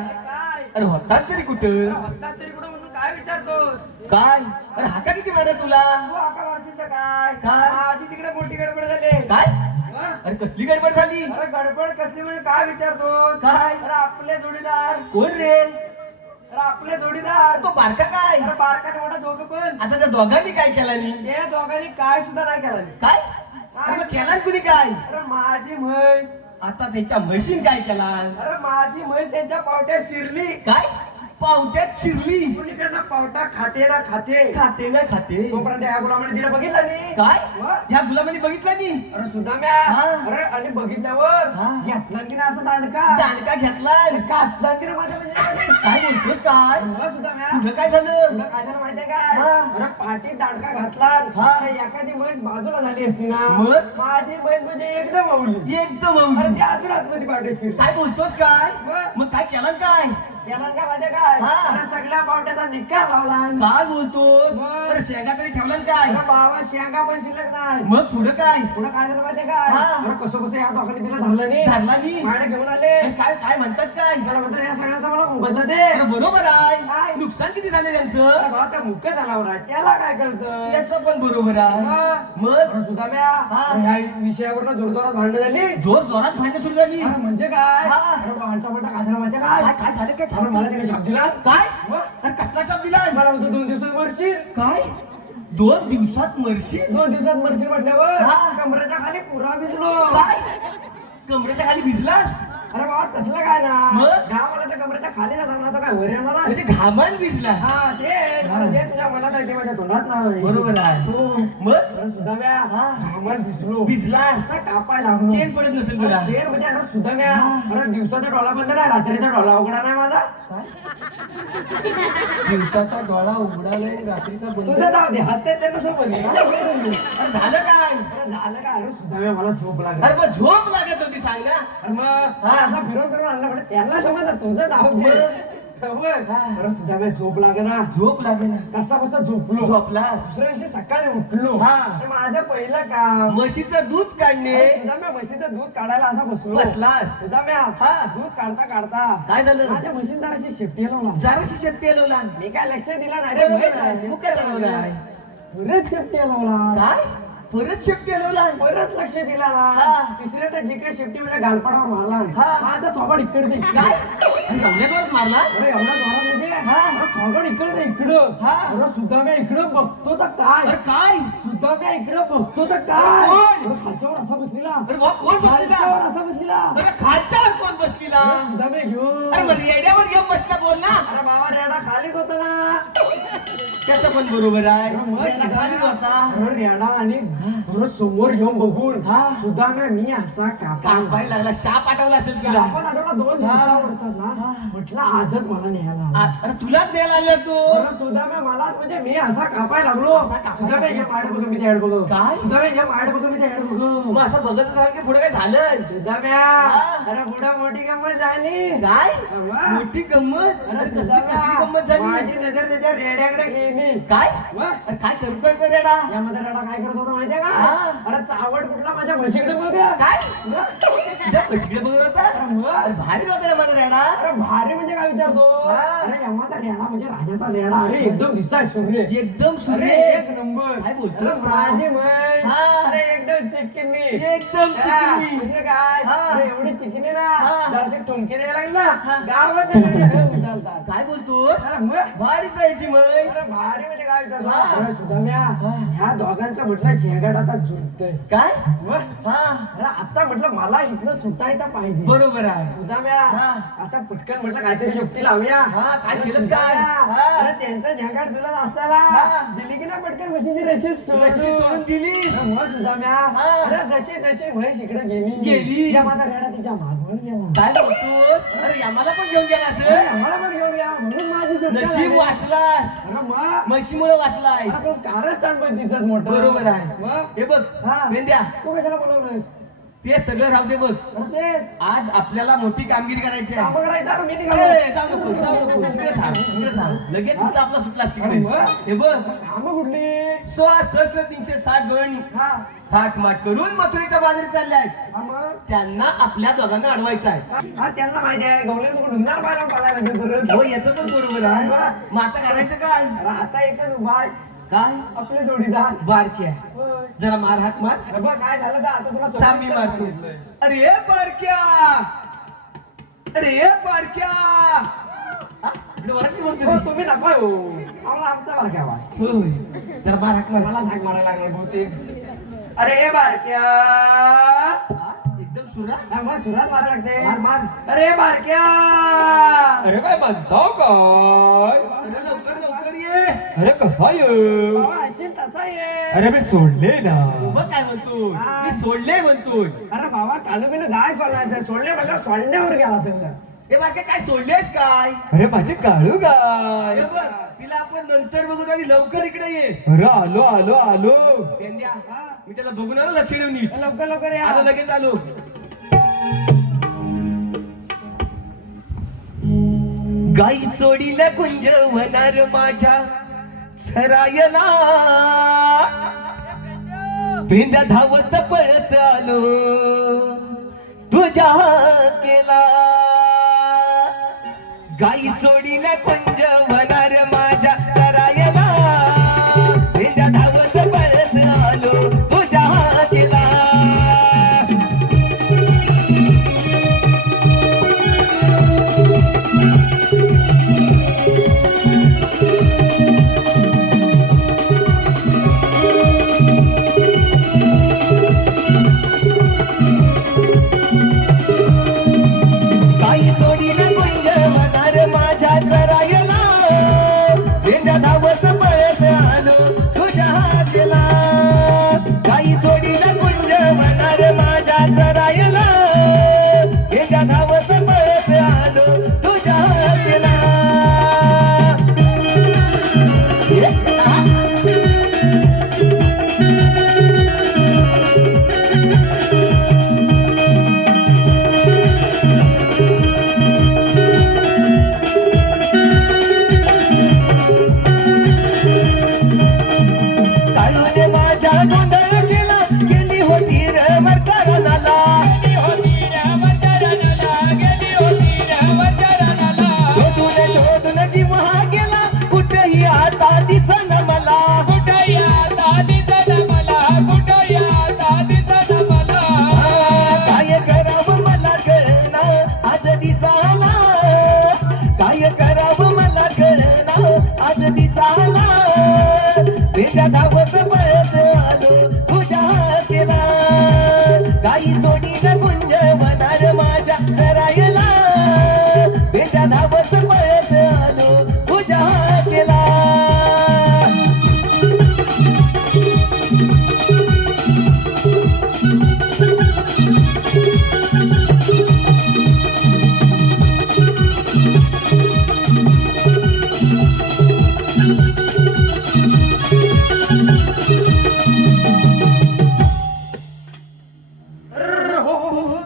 काय अरे होतास तरी कुठं होतास तरी कुठं म्हणून काय विचारतोस काय अरे हाका किती मारा तुला तू आका मारशील तर काय काय? आधी तिकडे मोठी गडबड झाली काय हं? अरे कसली गडबड झाली अरे गडबड कसली म्हणजे काय विचारतोस काय? अरे आपले जोडीदार कोण रे अरे आपले जोडीदार तो बारका काय अरे बारकाट मोठा दोघं पण आता त्या दोघांनी काय केला नी त्या दोघांनी काय सुद्धा नाही केलं काय अरे मग केला न कुणी काय अरे माझी म्हैस आता त्याच्या म्हशीन काय केला अरे माझी म्हैस त्यांच्या पावट्यात शिरली काय पावट्यात शिरली कुणीकडनं पावटा खाते ना खाते खाते ना खाते तोपर्यंत या गुलामाने तिला बघितलं नाही काय मग? या गुलामाने बघितलं नी अरे सुद्धा हा. अरे आणि बघितल्यावर हा. घेतला की ना असं दांडका दांडका घेतला घातला की ना माझ्या म्हणजे काय बोलतोस काय सुद्धा तुझं काय झालं तुला काय झालं माहितीये काय हा. अरे पाठीत दांडका घातला हा. अरे एखादी म्हैस बाजूला झाली असती ना मग? माझी म्हैस म्हणजे एकदम आवली एकदम अरे अवघड. त्या अजून आतमध्ये पाठी शिरली काय बोलतोस काय मग? मग काय केलं काय त्याला काय माहितीये काय हा. अरे सगळ्या पावट्याचा निकाल लावला काय बोलतोस मग? अरे शेंगा तरी ठेवला न काय अरे बाबा शेंगा पण शिल्लक नाही मग पुढं काय पुढे काय झालं माहितीये काय हा. अरे कसं कसं या दोघांनी तिला धरलं नाही धरला नी माझ्या घेऊन आले अरे काय काय म्हणतात काय मला म्हणतात या सगळ्याचा मला मोबदला दे अरे बरोबर आहे काय? नुकसान किती झाले अरे त्यांचं बाबा त्या मुख्य जनावर आहे त्याला काय कळतं याचं पण बरोबर आहे मग अरे सुदाम्या हा. ह्या विषयावर जोरजोरात भांडण झाली जोर जोरात भांडणं सुरू झाली अरे म्हणजे काय हा. अरे भांडता भांडता काय झालं माहितीये काय काय काय झालं काय अरे झालं मला तिने शाप दिला काय मग? अरे कसला शब्द दिला मला म्हणतो 2 दिवसात मरशील काय 2 दिवसात मरशील 2 दिवसात मरशील म्हटल्यावर हा. कमरेच्या खाली पुरा भिजलो काय कमरेच्या खाली भिजलास अरे बाबा तसलं काय ना मग? घाम आला तर कमरेच्या खाली जाणार ना तर काय वर येणार ना? म्हणजे घामान भिजला हा ते अरे जे तुझ्या मनात आहे ते माझ्या तोंडात नाही बरोबर आहे हो. मग अरे सुदाम्या हा. घामात भिजलो भिजलास असा कापाय लागलो चेन पडत नसेल तुला चेन म्हणजे अरे सुदाम्या हा. अरे दिवसाचा डोळा बंद नाही रात्रीचा डोळा उघडा नाही माझा दिवसाचा डोळा उघडालाय रात्रीचा बंद तुझं जाऊ दे हात त्यांना समजलं ना? अरे झालं काय अरे झालं काय अरे सुदाम्या मला झोप लागली अरे मग झोप लागत होती सांग ना अरे मग हा असा फिरवून फिरवून आणला म्हणजे त्याला समजलं तुझं जाऊ दे बघ. अरे सुदाम्या झोप लागेना झोप लागे ना कसा बसा झोपलो झोपलास दुसऱ्या दिवशी सकाळी उठलो हा. आणि माझं पहिलं काम म्हशीचं दूध काढणे सुदाम्या म्हशीचं दूध काढायला असा बसलो बसलास सुदाम्या हा. दूध काढता काढता काय झालं माझ्या म्हशीन जराशी शिफ्टी लावला जराशी शक्ती लावला मी काय लक्ष दिला नाही रे बरोबर आहे. मुक्या लावला परत शिफ्टी लावला काय परत शक्ती लावला परत लक्ष दिला हा. ना तिसऱ्या तर जी काही शिफ्टी म्हणजे गालपडावर मारला हा. माझा थोबाड इकडे काय आणि रमण्याकडे मारला अरे एवढा जोरात म्हणजे हा. थोबाड इकडे इकडं हा. अरे सुद्धा इकडं बघतो तर काय अरे काय सुद्धा इकडं बघतो तर काय कोण? अरे खालच्यावर असा बसलेला अरे वा कोण बसलेला खालच्यावर असा बसलेला अरे खालच्यावर कोण बसलेला सुद्धा घेऊन अरे मग रेड्यावर येऊन बसला बोल ना अरे बाबा रेडा खालीच होता ना त्याचं पण बरोबर आहे अरे मग रेडा खालीच होता अरे रेडा आणि अरे समोर घेऊन बघून हा. सुद्धा मी असा कापाय लागला शाप आठवला असेल तुला आपण आठवला 2 दिवसावरचा ना म्हटलं आजच मला न्यायला आला. अरे तुलाच द्यायला आलं तू अरे सुद्धा मलाच म्हणजे मी असा कापाय लागलो असा कापाय सुद्धा हे माड बघ मी त्या बघ काय? सुद्धा हे माड बघ मी त्या बघ मग असं बघत राहिलं की पुढे काय झालं सुद्धा अरे पुढे मोठी गंमत झाली काय वा. मोठी गंमत अरे कसली सुद्धा कसली गंमत झाली माझी नजर त्याच्या रेड्याकडे गेली काय वा. अरे काय करतोय तो रेडा यामध्ये रेडा काय करत होता माहितीये का हा. अरे चावड कुठला माझ्या म्हशीकडे बघ काय वा. तुझ्या म्हशीकडे बघत होता अरे मग. अरे भारी होता रे माझा रेडा अरे भारी म्हणजे काय विचारतो हा. अरे यमाचा रेडा म्हणजे राजाचा रेडा अरे एकदम दिसाय सूर्य एकदम अरे सुरे एक नंबर काय बोलतोस अरे का? माझी म्हैस हा. अरे एकदम चिकनी एकदम चिकनी. म्हणजे काय हा. अरे एवढी चिकनी ना हा. जराशी ठुमकी द्यायला लागली ना हा. गावात उचलतात काय बोलतोस अरे मग भारी जायची म्हैस अरे भारी म्हणजे काय विचारतो हा. अरे सुदाम्या ह्या दोघांचं म्हटलं झेंगाट आता जुळतंय काय मग हा अरे आता म्हटलं मला इथनं सुटायला पाहिजे बरोबर आहे सुदाम्या हा. आता पटकन म्हटलं काहीतरी युक्ती लावूया हा, काय अरे केलंस सुदाम्या, काय? हा. अरे त्यांचं झंगाट तुला असताना हा. दिली की ना पटकन म्हशीची रशी रशी सोडून दिलीस अरे मग सुदाम्या हा. अरे जशी जशी म्हैस इकडे गेली. गेली या माझा रेडा तिच्या मागून गेला काय बोलतोस अरे आम्हाला पण घेऊन गेला अरे, असेल आम्हाला पण घेऊन या म्हणून माझी सुटका नशीब झाली. वाचलास अरे मग म्हशीमुळे वाचलाय आपण कारस्थान पण तिचंच मोठं बरोबर आहे मग हे बघ हा. मेंढ्या तू कशाला बोलवलंस ते सगळं राहू दे बघ. ते आज आपल्याला मोठी कामगिरी करायची काम आहे. करायचं मी निघालो. ए, जाऊ नको इकडे थांब इकडे थांब. लगेच नुसता आपला सुटलास तिकडे. हे बघ काम कुठली 16,360 गवळणी हा थाट माट करून मथुरेच्या बाजारी चालले आहेत. हा, मग त्यांना आपल्या दोघांना अडवायचं आहे. हा त्यांना माहिती आहे गवले ढुंगणार पाहिला पडायला लागेल परत. हो याचं पण बरोबर आहे. मग आता करायचं काय अरे आता एकच उभा आहे. काय आपले जोडीदार बारक्या होय. जरा मार हाक मार. अरे बघ काय झालं तर आता तुला थांब मी मारतो. अरे बारक्या अरे बारक्या हा? इकडे वरात की बोलतो हो, रे? तुम्ही दाखवा हो आम्हाला आमचा बार घ्यावा होय. जरा मार हाक मार. मला धाक मारायला लागणार बहुतेक. अरे बारक्या हा? एकदम सुरा हा, मग सुरात मारायला लागते मार मार. अरे बारक्या अरे काय म्हणताव काय? अरे लवकर लवकर ये. अरे कसा ये? बाबा असेल तसा ये अरे मी सोडले ना. मग काय म्हणतो मी सोडले म्हणतोय. अरे बाबा कालू बिलू काय सोडायचं सोडले म्हणलं सोडण्यावर गेला सगळं हे बारक्या काय सोडलेस काय? अरे माझे काळू हे गाय. बघ तिला आपण नंतर बघू आधी लवकर इकडे ये. अरे आलो आलो आलो. पेंद्या हा. मी त्याला बघून आलो लक्ष देऊन नीट. लवकर लवकर या आलो लगेच आलो. गाई सोडीला कुंज होणार माझ्या सरायला पेंद्या धावत पळत आलो तुझ्या केला. गाई सोडीला कुंज होणार माझ्या सरायला पेंद्या धावत पळत आलो तुझ्या केला. काही सोडीला कुंज होणार माझ्या चरायला पेंद्या धावत पळत आलो तुझ्या हाकेला. काही सोडीला कुंज होणार माझ्या चरायला पेंद्या धावत पळत आलो तुझ्या हाकेला. काळूने माझ्या गोंधळ केला गेली होती रे वरकरणाला. शोधून शोधून जीव हा गेला कुठेही आता दिसन मला. काय करावं मला कळना आज दिसाला. काय करावं मला कळना आज दिसाला. पेंद्या धावत पळत आलो तुझ्या केला. काही सोडीला कुंज होणार माझ्या जरायला पेंद्या धावत पळत आलो तुझ्या केला.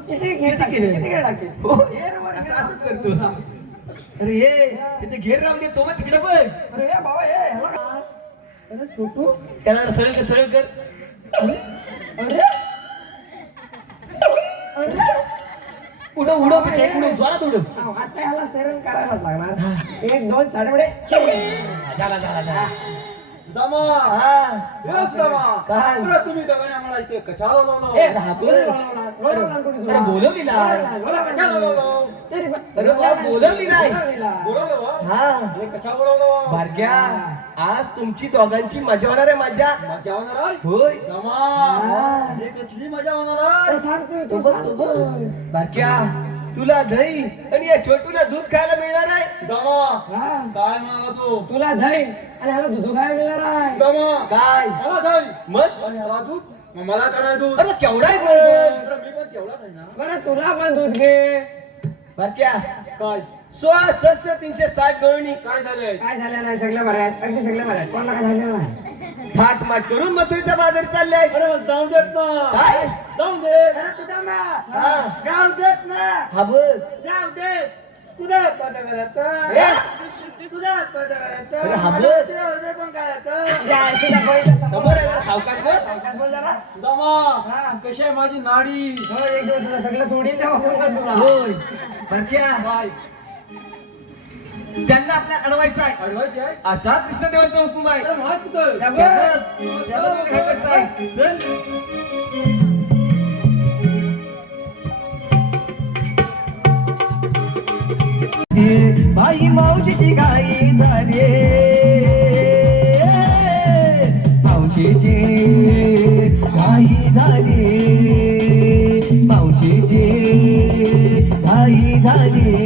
किती घेर टाकेल किती घेर टाकेल हो, असं असं करतो ना. अरे हे तिथे घेर राहून दे तो मग तिकडे बघ. अरे ए बाबा ए ह्याला काय? अरे छोटू त्याला सरळ कर सरळ कर. अरे अरे उडव उडव पिछे उडव जोरात उडव. अहो, आता ह्याला सरळ करायलाच लागणार 1 2 साडेवडे झाला झाला झाला. दामा. हा. येस दामा. काय? अरे तुम्ही दोघांनी आम्हाला इथे कशाला लावलं? ए राहतो. अरे बोलवली ना. मला कशाला लावलं? अरे बा बोलवली नाही. बोलावलं वा? हा हे कशा बोलावलं? बारक्या आज तुमची दोघांची मजा होणार आहे. मजा मजा होणार आहे? होय. दामा. हे कसली मजा होणार आहे? सांगतोय तू बघ तू बघ. बारक्या तुला दही आणि या छोटूला दूध खायला मिळणार आहे. दामा. काय म्हणाला तू? तुला दही आणि ह्याला दूध काय मिळणार आहे दामा. काय मला जाई. मग आणि ह्याला दूध? मग मला काय नाही दूध? अरे केवढा आहे पण. अरे मी पण तेवढाच आहे ना. बरं तुला पण दूध घे बारक्या काय? 16 सहस्र 360 गवळणी काय झालंय काय झालं नाही सगळ्या बऱ्या आहेत अगदी सगळ्या बऱ्या आहेत कोणाला काय झालेलं नाही थाट माट करून मथुरेचा बाजार चाललाय. अरे मग जाऊ देत ना काय? जाऊ दे अरे तुझा ना हा. गाव देत ना हा बघ. गाव देत तुझा पद करत ए? तुझा पद करत अरे हा बघ. पण काय तुझा पहिला समोर आहे जरा सावकाश बोल. सावकाश बोल जरा सुदामा हा. कशी आहे माझी नाडी हो एक दिवस तुला सगळं सोडील तेव्हा तुला होय बरक्या काय त्यांना आपल्या अडवायचं आहे अडवायची आहे असा कृष्णदेवाचा हुकूम आहे. अरे माहित कुठं त्या त्या बघ. बघ. त्याला बघ काय करताय. चल. बाई मावशीची गाई झाले मावशीची गाई झाली मावशीची गाई झाली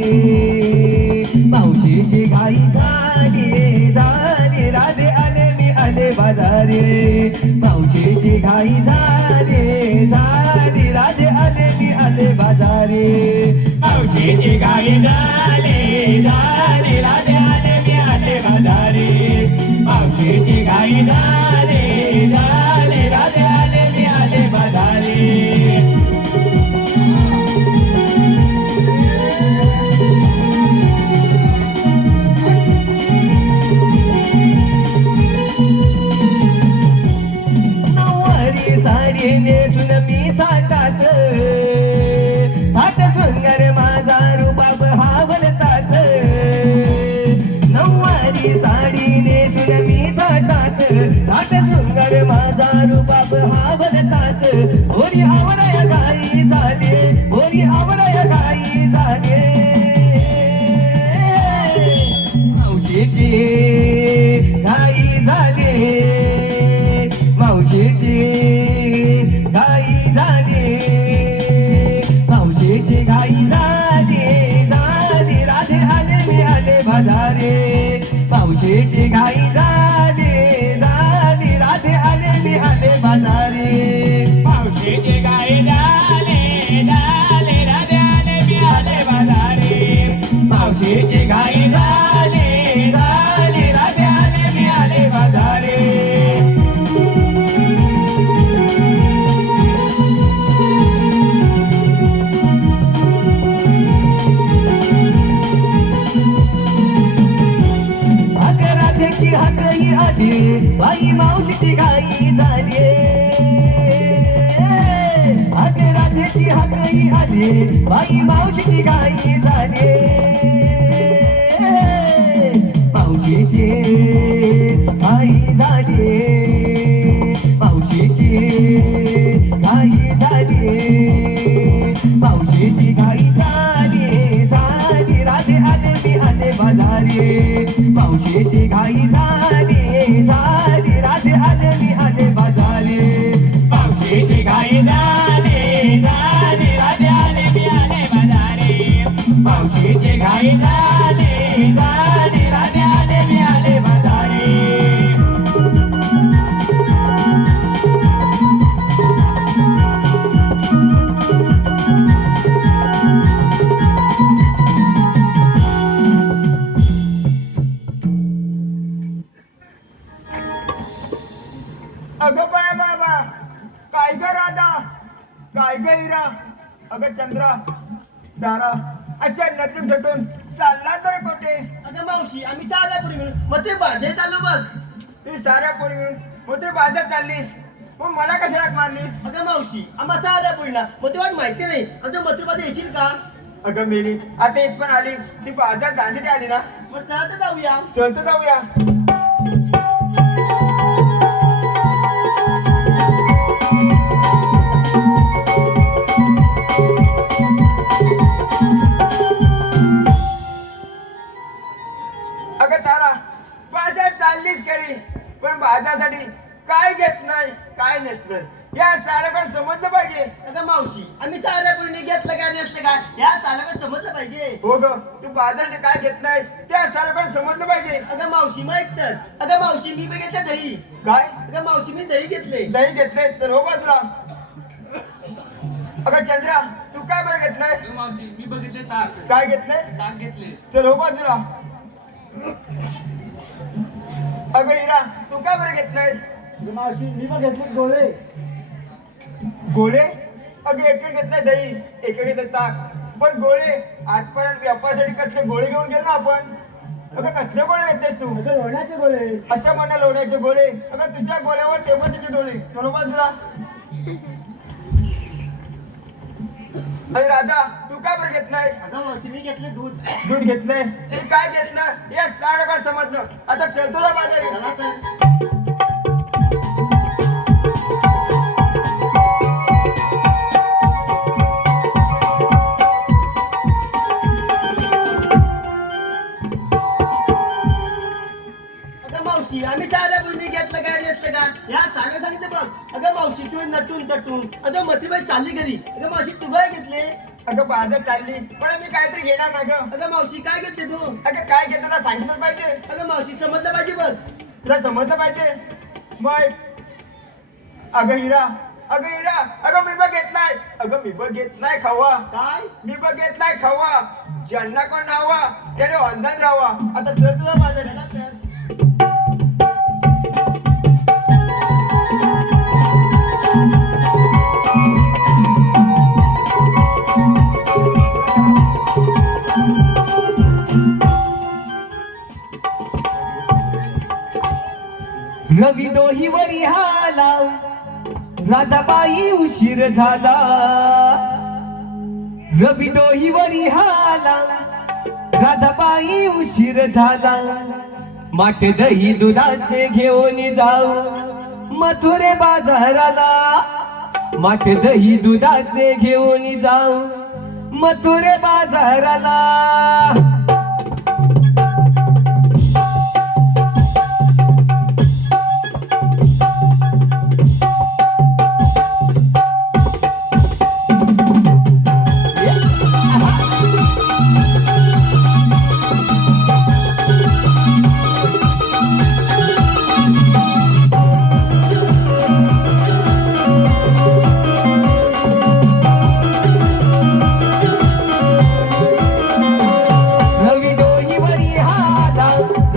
मावशीची गाई झाली झाली राधे आले मी आले बाजारे मावशीची गाई झाली झाली राधे आले मी आले बाजारे मावशीची गाई झाली झाली राधे आले मी आले बाजारे मावशीची गाई झाली झाली राधे आले मी आले बाजारे नऊवारी साडी नेसून मी थाटात थाट सुंदर माझा रुबाब हा भलताच नऊवारी साडी नेसून मी थाटात थाट सुंदर माझा रुबाब हा भलताच होरी आवराया गाई झाले होरी आवराया गाई झाले मावशीची गाई झाले मावशीची गाई झाली मावशीची गाई झाली झाली राधे आले मी आले बाजारे मावशीची गाई झाली झाली राधे आले मी आले बाजारे मावशीची गाई झाली झाली राधे आले मी आले बाजारे मावशीची गाई झाली झाली राधे आले मी आले बाजारे राधेची हाकही आली बाई मावशीची गाई झाली राधेची हाकही आली बाई मावशीची गाई झाली मावशीची गाई झाली मावशीची गाई झाली मावशीची गाई झाली झाली राधे आले मी आले बाजारे मावशीची गाई झाली झाली राधे आले मी आले बाजारे मावशीची गाई झाली झाली राधे आले मी आले बाजारे मावशीची गाई झाली झाली राधे आले मी आले बाजारे अगं बाय बाय बाय काय ग राधा काय ग हिरा अगं चंद्रा सारा अच्छा नटून झटून चालला तर कुठे अगं मावशी आम्ही साऱ्यापुरी मिळून मग ते बाजे चालू बघ ती साऱ्या पोरी मिळून मग ते बाजारात चाललीस मग मला कशाला मारलीस अगं मावशी आम्हा साऱ्यापुरीला मग ते वाट माहिती नाही आमच्या मथुरमध्ये येशील का अगं मेरी आता इथपण आली ती बाजार जाण्यासाठी आली ना मग चला तर जाऊया चलत जाऊया अगं तारा बाजार चाललीच खरी पण बाजारासाठी काय घेत नाही काय नसलं या साऱ्याकडे समजलं पाहिजे अगं मावशी आम्ही साऱ्यापुरीने घेतलं काय नसलं काय ह्या साऱ्याकडे समजलं पाहिजे हो ग तू बाजाराने काय घेत नाहीस त्या साऱ्याकडे समजलं पाहिजे अगं मावशी मग ऐकतात अगं मावशी मी बघितलं दही काय अगं मावशी मी दही घेतले दही घेतलंय तर हो बाजूला अगं चंद्रा तू काय बरं घेतलं घेतलंय मावशी मी बघितले ताक काय घेतलंय ताक घेतले चल हो बाजूला अगं हिरा तू काय बरं घेतलंय मावशी मी पण घेतले गोळे गोळे अगं एक घेतलंय दही एक घेतलं ताक पण गोळे आजपर्यंत व्यापारासाठी कसले गोळे घेऊन गेलो ना आपण अगं कसले गोळे घेतलेस तू लोण्याचे गोळे असं म्हणा लोण्याचे गोळे अगं तुझ्या गोळ्यावर तेव्हा तिचे डोळे चलो बाजूला अरे राजा तू काय बरं घेतलंय आता मावशी मी घेतले दूध दूध घेतलंय हे काय घेतलं हे सारं काय समजलं आता चलतो ना बाजारी चला तर मावशी आम्ही साध्या बुंदी घेतलं काय घेतलं का या सांगा सांगितलं बघ अगं मावशी तू नटून तटून अगं मथुरबाई चालली घरी अगं मावशी तू काय घेतले अगं बाजार चालली पण मी काहीतरी घेणार ना गं अगं मावशी काय घेतले तू अगं काय घेतलं तुला सांगितलं पाहिजे अगं मावशी समजलं पाहिजे बघ तुला समजलं पाहिजे मग अगं हिरा अगं मी बघ घेतलाय अगं मी बघ घेतलाय खवा काय मी बघ घेतलाय खवा ज्यांना कोण नावा त्याने अंधात राहावा आता चल तुझा बाजारी रवी डोहीवरी हाला राधाबाई उशीर झाला रवी डोहीवरी हाला राधाबाई उशीर झाला माठ दही दुधाचे घेऊन जाऊ मथुरे बाजाराला माठ दही दुधाचे घेऊन जाऊ मथुरे बाजाराला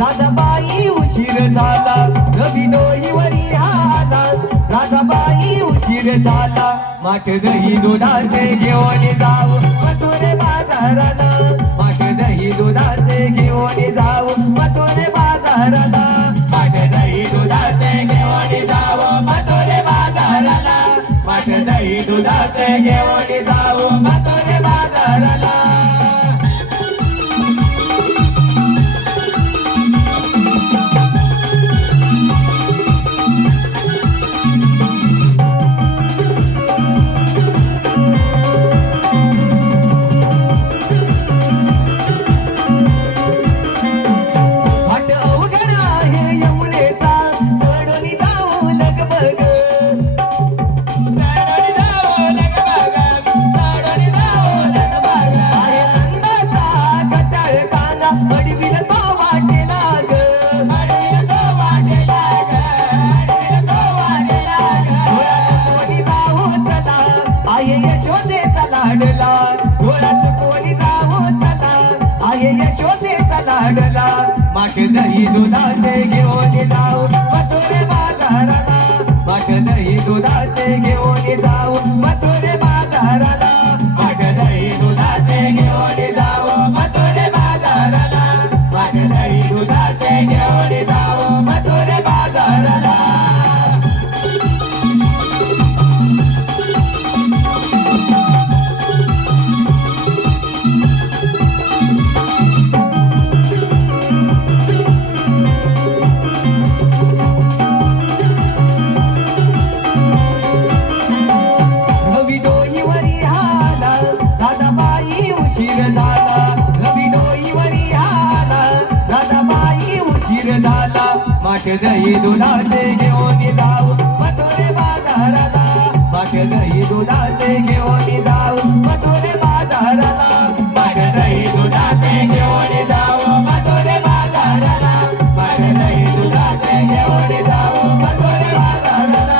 राधाबाई उशीर झाला रवी डोहीवरी हाला राधाबाई उशीर झाला माठ दही दुधाचे घेऊन जाऊ मथुरे बाजाराला माठ दही दुधाचे घेऊन जाऊ मथुरे बाजाराला माठ दही दुधाचे घेऊन जाऊ मथुरे बाजाराला माठ दही दुधाचे घेऊन जाऊ मथुरे बाजाराला माठ दही दुधाचे घेऊन जाऊ मथुरे बाजाराला माठ दही दुधाचे घेऊन जाऊ मथुरे बाजाराला माठ दही दुधाचे घेऊन जाऊ मथुरे बाजाराला माठ दही दुधाचे घेऊन जाऊ मथुरे बाजाराला माठ दही दुधाचे घेऊन जाऊ मथुरे बाजाराला माठ दही दुधाचे घेऊन जाऊ मथुरे बाजाराला माठ दही दुधाचे घेऊन जाऊ मथुरे बाजाराला माठ दही दुधाचे घेऊन जाऊ मथुरे बाजाराला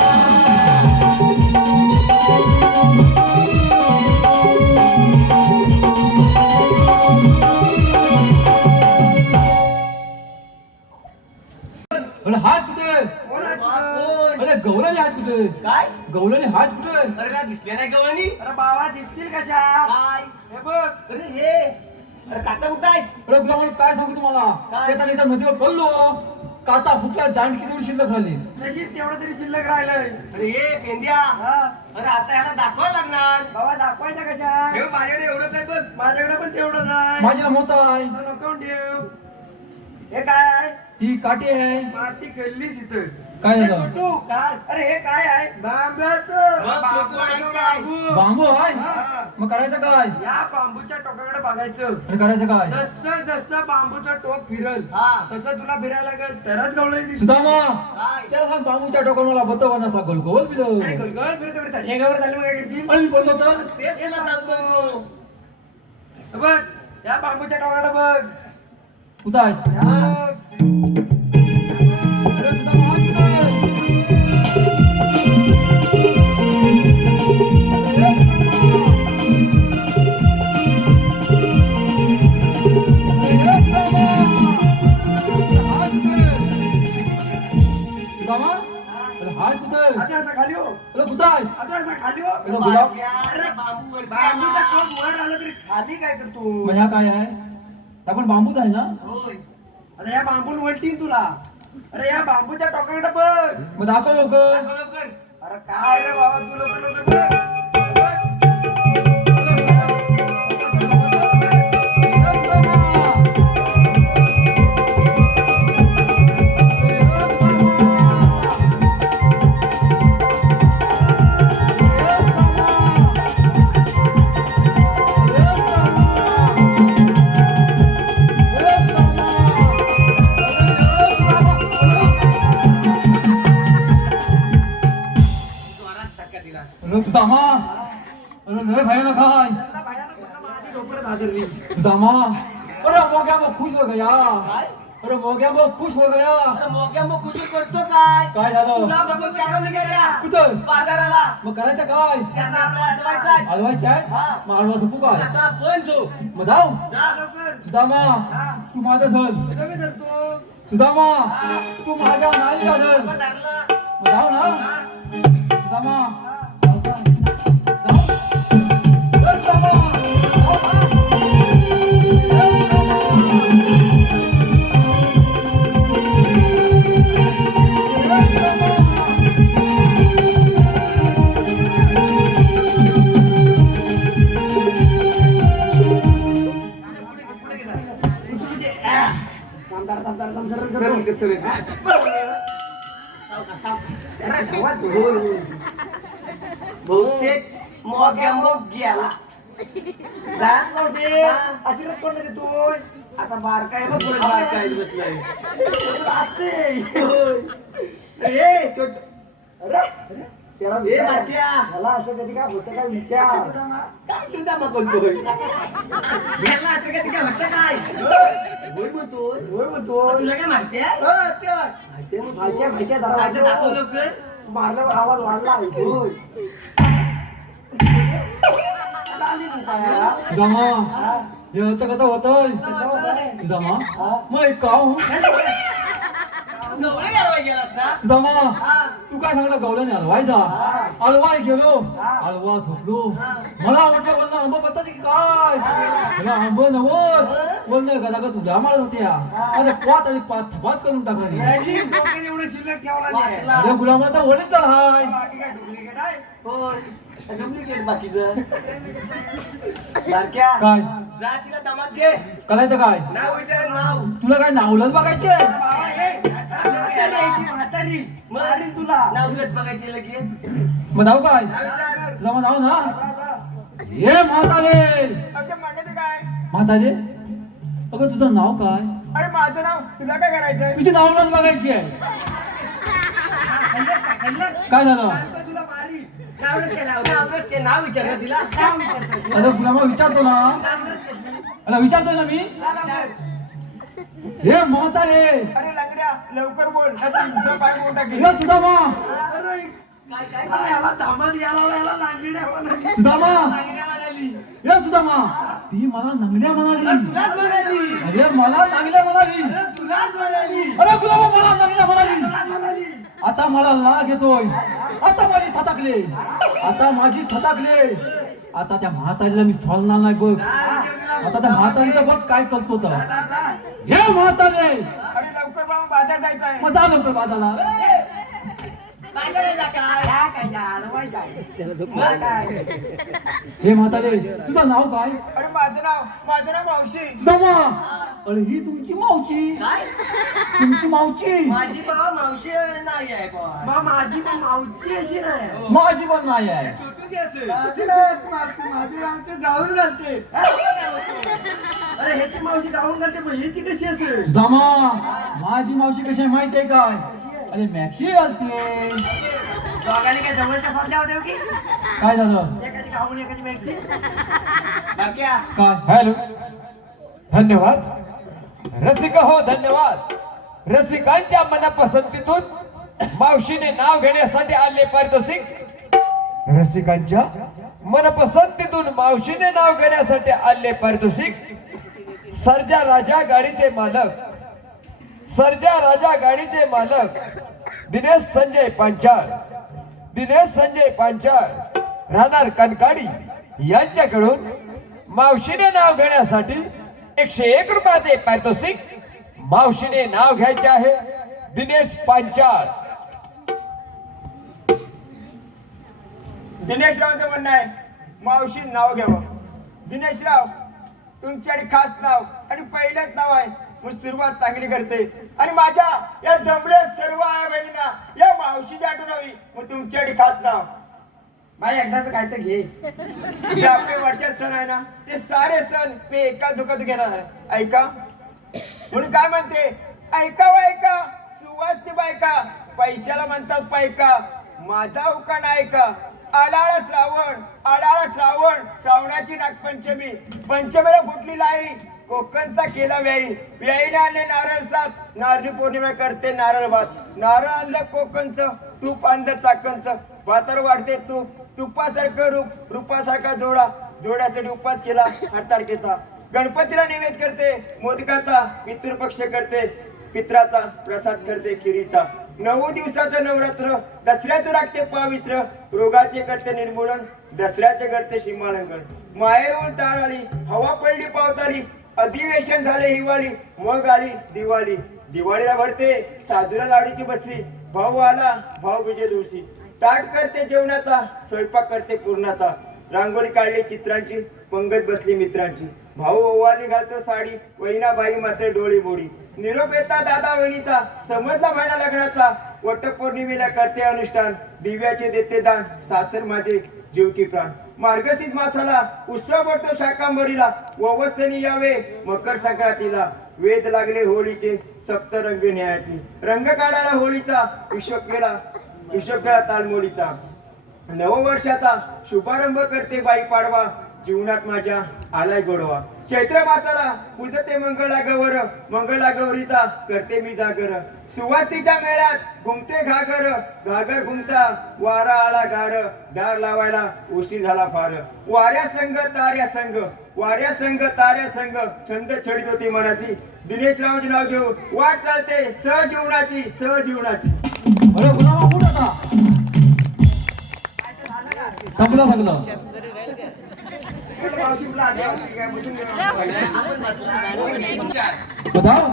गेला गवणी अरे बाबा दिसतील कशा काय हे बघ अरे हे अरे काचा कुठं आहे अरे तुला म्हणून काय सांगू तुम्हाला काय? ते त्याला इथं नदीवर पडलो काचा फुटला दांड किती शिल्लक राहिली नशीब तेवढं तरी शिल्लक राहिलंय अरे हे पेंद्या हा. अरे आता ह्याला दाखवायला लागणार बाबा दाखवायच्या कशा हे माझ्याकडे एवढंच आहे बघ माझ्याकडे पण तेवढंच आहे माझी मोठा आहे नको ठेव हे काय आहे ही काठी आहे माती खाल्लीच इथं काय हे झालं? छोटू काय अरे हे काय आहे मग छोटू आहे काय? बांबू आहे हा. मग करायचं काय या बांबूच्या टोकाकडे बघायचं आणि करायचं काय जसं जसं बांबूचं टोक फिरल हा. तसं तुला फिरायला लागेल तरच गवळी दिसत सुदामा काय? त्याला सांग बांबूच्या टोकावर मला बत्तवाना गोल गोल बिल अरे गलगल फिरत फिरत हे गवर झाले मग काय करशील आणि मी बोललो तर तेच तुला सांगतो बघ या बांबूच्या टोकाकडे बघ कुठं आहे या बघ. अरे सुदामा, हात कुठं आहे? सुदामा, अरे हात कुठं आहे? आता असं खाली हो अरे कुठं आहे? आता असं खाली हो अरे गुलाब अरे बाबू वर बांबूचा टोक वर आला तरी खाली काय करतो मग ह्या काय आहे आपण बांबूच आहे ना होय आता या बांबून वळटीन तुला अरे या बांबूच्या टोकाकडे बघ मग दाखव लोक लवकर अरे काय रे बाबा तू लोक लोक बघ जोरात धक्का दिला दामा अरे लय भयानक आहे त्यांना भयानक म्हणलं माझी डोकरं हादरली दामा अरे मोग्या मग खुश हो गया काय अरे मोग्या मग खुश हो गया अरे मोक्या मग खुशी करतो काय काय झालं तुला बघून काय गेल्या कुठं बाजाराला मग करायचं काय त्यांना आपल्याला अडवायचं आहे हलवायचे आहे हा. मग हलवा झोपू काय कसा पण जो मग जाऊ जा लवकर दामा हा. तू माझं धन कमी धरतो सुदामा तू माझ्या नालीचा धन बघ धरला मग जाऊ ना हा. सुदामा जाऊ का? जाऊ? ए, सुदामा! जाऊ का? ए, बहुतेक मोग्या मोग गेला आशीर्वाद कोण देतोय आता बारकाय बघ पुढे बारकाय बसलाय ए छोट अरे त्याला ए विचार. बारक्या मला असं कधी काय होतं काय विचार काय तू दामा बोलतोय गेला असं कधी काय होतं काय होय म्हणतोय होय म्हणतोय तुला काय माहिती आहे माहिती आहे जरा काय ते दाखव वाजव. लवकर मारल्यावर आवाज वाढला होय आली तू काय सुदामा हे होतं कसं होतंय कसं होतंय? सुदामा मग एक काम गवळे गाडवाय गेलास ना सुदामा हा. तू काय सांगता गवल्याने हलवायचा हलवाय गेलो हलवा झोपलो मला वाटलं बोलणं आंबा पत्ताची की काय मला आंब नवत बोलणं गदागत उड्या मारत होत्या आता पात आणि पात थपात करून टाकली नशीब डोक्यात एवढं शिल्लक ठेवला नाही. वाचला. अरे गुलामा तर वडील तर हाय बाकी काय डुप्लिकेट आहे होय डुप्लिकेट बाकीचं बारक्या काय जा तिला दमात घे करायचं काय नाव विचार नाव तुला काय नावलंच बघायचे बाबा हे म्हातारी आहे ती म्हातारी मारील तुला नाव उलट बघायचे लगेच मग जाऊ काय नाव विचार तुला मग जाऊ ना जा, जा. हे म्हातारे अगं म्हणायचं काय म्हातारे अगं तुझं नाव काय अरे माझं नाव तुला काय करायचंय तुझी नावलंच बघायची आहे खल्लस. काय झालं सांगतो तुला मारी नावच केला नावच के नाव विचार ना तिला नाव विचारतो. अरे गुलामा विचारतो ना नावच केलं. अरे विचारतोय ना मी जा लवकर. हे म्हातारे अरे लंगड्या लवकर बोल नाहीतर हिस्सा पाय मोठा घे हे तुझा मा अरे, काय काय अरे याला धामात याला याला लांगड्या म्हणाली. तुझा मा सांगण्या म्हणाली हे तुझा मा ती मला नंगल्या म्हणाली तुलाच म्हणाली अरे मला नांगल्या म्हणाली तुलाच म्हणाली अरे गुलामा मला नांगल्या म्हणाली म्हणाली आता मला लाग येतोय. आता माझी थताकले. आता त्या म्हातारीला मी सोडणार नाही बघ. आता त्या म्हातारीचं बघ काय करतो तर. घे म्हातारे. अरे लवकर बाबा बाजार जायचा आहे. मग जा लवकर बाजाला. हे म्हातारे तुझं नाव काय? अरे माझं नाव मावशी. दमा. अरे ही तुमची मावशी. काय तुमची मावशी. माझी बाबा मावशी नाही आहे बाबा. मग माझी पण मावशी अशी नाही. माझी पण नाही आहे. छोटू की असेल. माझी आमची गाऊन घालते. अरे ह्याची मावशी गाऊन घालते पण ह्याची कशी असेल? दमा. माझी मावशी कशी आहे माहितीये काय? अरे मॅक्सी घालते. दोघांनी काय जवळच्या स्वाध्या होत्या की काय झालं? एकाची गाऊन एकाची मॅक्सी. बाक्या काय? हॅलो, धन्यवाद रसिक हो, धन्यवाद. रसिकांच्या मनपसंतीतून मावशीने नाव घेण्यासाठी आले पारितोषिक. रसिकांच्या मनपसंतीतून मावशीने नाव घेण्यासाठी आले पारितोषिक. सर्जा राजा गाडीचे मालक दिनेश संजय पांचाळ राहणार कनकाडी यांच्याकडून मावशीने नाव घेण्यासाठी 101 रुपयाचे पारितोषिक. मावशीने नाव घ्यायचे आहे दिनेश पांचाळ. दिनेशरावचं म्हणणं आहे मावशी नाव घ्यावं. दिनेशराव तुमच्याकडे खास नाव आणि पहिलेच नाव आहे मग सुरुवात चांगली करते आणि माझ्या या जमले सर्व आई बहिणींना या मावशीची आठवण हवी मग तुमच्याकडे खास नाव. बाई एकदाच काय तर घे. जे आपले वर्षात सण आहे ना ते सारे सण मी एका झोकात घेणार आहे. ऐका म्हणून काय म्हणते, ऐका सुवासनी बायका पैशाला म्हणतात पायका. माझा उकान ऐका. आलाळ श्रावण श्रावणाची नागपंचमी. पंचमीला फुटली लाई कोकणचा केला व्याईने आणले नारळ सात. नारळी पौर्णिमा करते नारळ भात. नारळ आणलं कोकणचं, तूप आणलं चाकणचं. भातावर वाढते तुपासारखं रूप, रूपासारखा जोड्यासाठी उपास केला हरतारखेचा. गणपतीला नैवेद्य करते मोदकाचा. पितृपक्ष करते पित्राचा. प्रसाद करते खिरीचा. 9 दिवसाचं नवरात्र. दसऱ्याचं राखते पवित्र. रोगाचे करते निर्मूलन. दसऱ्याचे करते सीमालंघन. माहेरून ताण आली हवा पडली पावताली. अधिवेशन झाले हिवाळी मग आली दिवाळी. दिवाळीला भरते साजूला लाडूची बसली. भाऊ आला भाऊबीजे दिवशी. ताट करते जेवणाचा स्वयंपाक करते पूर्णाचा. रांगोळी काढली चित्रांची पंगत बसली मित्रांची. भाऊ ओवाळी घालतो साडी. वहिनाबाई मात्र डोळी मोडी. निरोप येता दादा वहिनीचा. समजला महिना लग्नाचा. वटपौर्णिमेला करते अनुष्ठान. दिव्याचे देते दान. सासर माझे जीव की प्राण. मार्गशीर्ष मासाला उत्सव भरतो शाकांबरीला. ववसनी यावे मकर संक्रांतीला. वेद लागले होळीचे सप्तरंग न्यायाची. रंग काढायला होळीचा. हिशोब केला तालमोडीचा. नववर्षाचा शुभारंभ करते बाई पाडवा. जीवनात माझ्या आलाय गोडवा. चैत्र मासाला पूजते मंगला गौरीचा. करते मी जागर. सुवातीच्या मेळ्यात घुमते घागर घुमता. वारा आला गार. दार लावायला उशीर झाला फार. वाऱ्या संग ताऱ्या संग छंद छडित होती मनाची. दिनेशरावचे नाव घेऊ वाट चालते सहजीवनाची. अरे गुलामा उठ आता. थांबलं सगळं. मावशी तुला आधी आवडते काय बसून घे. बताव.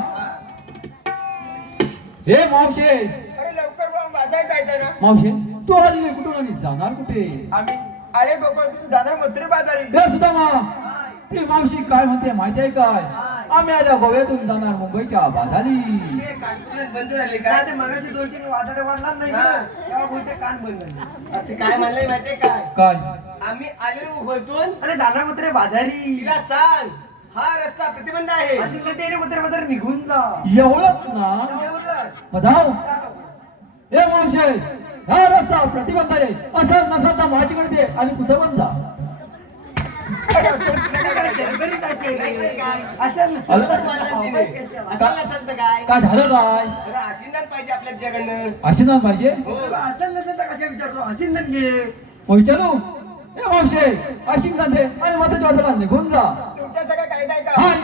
हे मावशे. अरे लवकर बाबा बाजार जायचं ना. मावशे तू हल्ली कुठून आणि जाणार कुठे? आम्ही आले गोकुळातून जाणार मथुरे बाजारी. हे सुद्धा मा ती मावशी काय म्हणते माहिती आहे काय? आम्ही आल्या गोव्यातून जाणार मुंबईच्या बाजारी. बंद झाले काय का? ते मगाशी 2-3 वादळे वाढणार नाही ना तेव्हा बोलते कान बंद झाले. ते काय म्हणलंय माहितीये काय? काय? आम्ही आलेलो उभयतून अरे जाणार मात्र बाजारी. तिला सांग हा रस्ता प्रतिबंध आहे. अशी तर ते मात्र निघून जा. एवढंच ना मधाव. हे मावशे हा रस्ता प्रतिबंध आहे. असं नसं तर माझ्याकडे दे आणि कुठं बंद जा. शर्करीत असेल काय असं असं नसतं काय? काय झालं काय? अरे आशीर्वाद पाहिजे आपल्या तुझ्याकडनं. आशीर्वाद पाहिजे. असं नसेल तर कशा विचारतो असिंदन घे. मग विचारू. हे मावशे आशीर्वाद दे आणि मताच्या वाजला निघून जा. तुमच्या सगळ्या कायदा आहे का? हाय.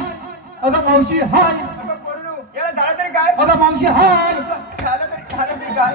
अगं मावशी हाय. अगं पोरणू, याला झालं तरी काय? अगं मावशी हाय. झालं तरी काय?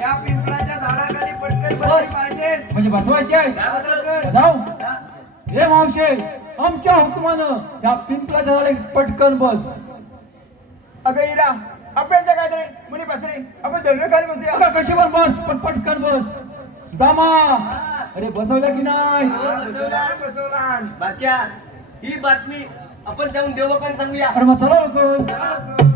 या पिंपळाच्या झाडाखाली पटकन बसली पाहिजे. म्हणजे बसवायचे आहे जाऊ हे मावशे आमच्या हुकमानं या पिंपळाच्या झाडे पटकन बस. अगं इरा आपण काय रे मुली बसरे आपण दोन्ही खाली बसूया. अगं कशी पण बस पण पटकन बस. दामा अरे बसवलं की नाही. बाक्या ही बातमी आपण जाऊन देवबापांना सांगूया. अरे मग चला लवकर.